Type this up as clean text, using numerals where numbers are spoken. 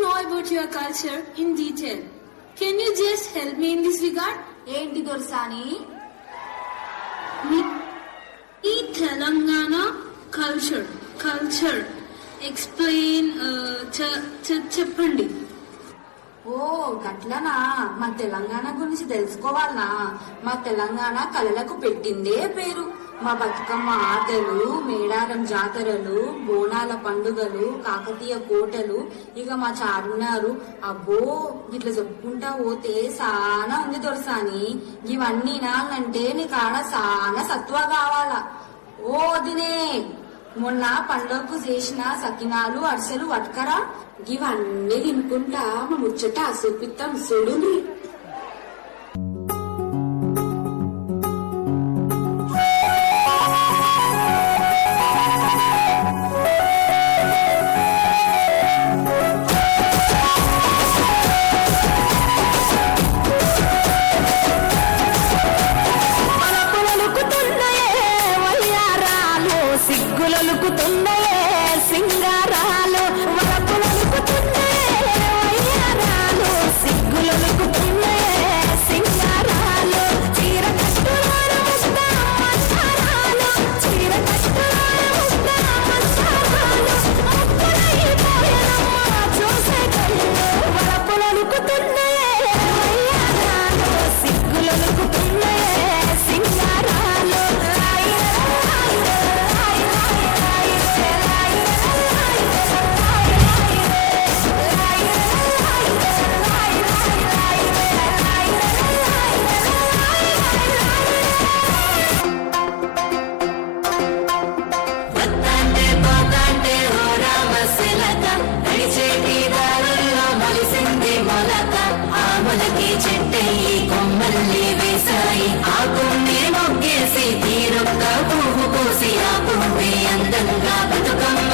know about your culture in detail. Can you just help me in this regard? ఏంటి దొరసాని? ఈ Telangana culture explain చెప్పండి. ఓ గట్లనా? మా తెలంగాణ గురించి తెలుసుకోవాలనా? మా తెలంగాణ కళలకు పెట్టిందే పేరు. మా బతుకమ్మ ఆటలు, మేడారం జాతరలు, బోనాల పండుగలు, కాకతీయ కోటలు, ఇక మా చార్మినారు. అబ్బో ఇట్లా చెప్పుకుంటా పోతే సానా ఉంది దొరసాని. ఇవన్నీ నాలంటే నీకాడ సానా సత్వ కావాలా. ఓ దినే మొన్న పండుగకు చేసిన సకినాలు, అరిసెలు పట్టుకరా. ఇవన్నీ తినుకుంటా మా ముచ్చట చూపిస్తాం చూడు. సిగ్గులలుకుతున్నాయే సింగారాలు, వరపులలుకుతున్నాయే వయ్యారాలు, సిగ్గులలుకుతున్నాయే సింగారాలు, చీర కట్టురాలు ముస్తారాలు, చీర కట్టురాలు ముస్తారాలు, అప్పుడైపోయానమ్మా చూసే కళ్ళు, వరపులలుకుతున్నాయే వయ్యారాలు, సిగ్గులలుకుతున్నాయే సింగారాలు. చెట్టయి కొమ్మల్లి వేసాయి, ఆ కొమ్మే మొగ్గేసి తీరొక్క పువ్వు కోసి ఆ పువ్వే అందంగా బతుకమ్మ